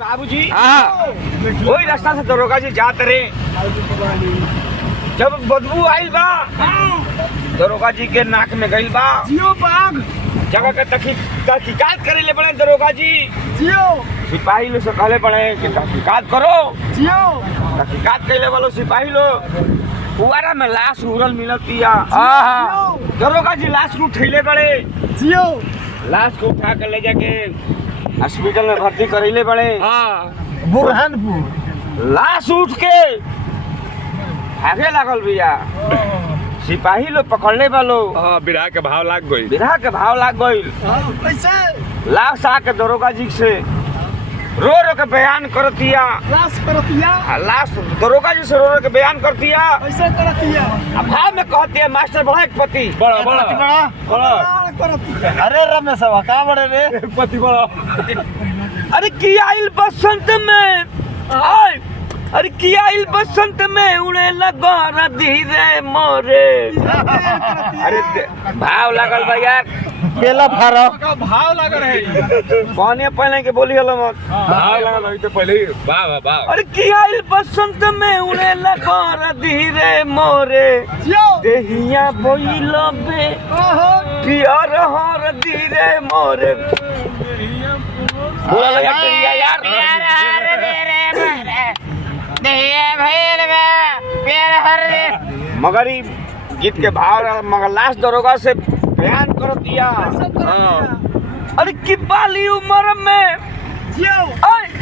बाबूजी वही रास्ता से दरोगा जी जात रहे। जब बदबू आइल बा दरोगा जी के नाक में गइल बा जियो बाघ जगह के तहकीकात करे ले पड़े दरोगा जी। जियो सिपाही लोग से कहले पड़े कि तहकीकात करो। जियो तहकीकात कैले वालों सिपाही लोग फुआरा में लाश उड़ल मिलतिया। दरोगा जी लाश को उठैले बड़े। जियो लाश को उठा कर ले जाके हॉस्पिटल में भर्ती करेले बड़े। बुरहानपुर लाश उठ के भागे लागल भैया। सिपाही लोग पकड़ने वालों बिरहा के भाव लाग गई। बिरहा के भाव लाग गई। कैसे लाश आके दरोगा जी से रो रो के बयान करतिया। लाश करतिया लाश दरोगा जी से रो रो के बयान करतिया। कैसे करतिया भाव में कहतिया मास्टर बड़ा एक पति बड़ा बड़ा बड़ा करतिया। अरे रमेशवा का बड़े रे पति बड़ा। अरे की आइल बसंत में आय अरे की आइल बसंत में उड़े लगा धीरे मोरे। अरे भाव लागल भैया केला फारा का भाव लग रहे। कौन पहले के बोली हलो मत भाव लगा रही तो पहले ही वाह वाह वाह। अरे की आइल बसंत में उड़े लगा धीरे मोरे। जियो देहिया बोइलो बे पियर हर धीरे मोरे। बोला लगा करिया यार मगर ई गीत के भाव मगर लाश दरोगा से बयान कर दिया। अरे की बाली उम्र में जियो आय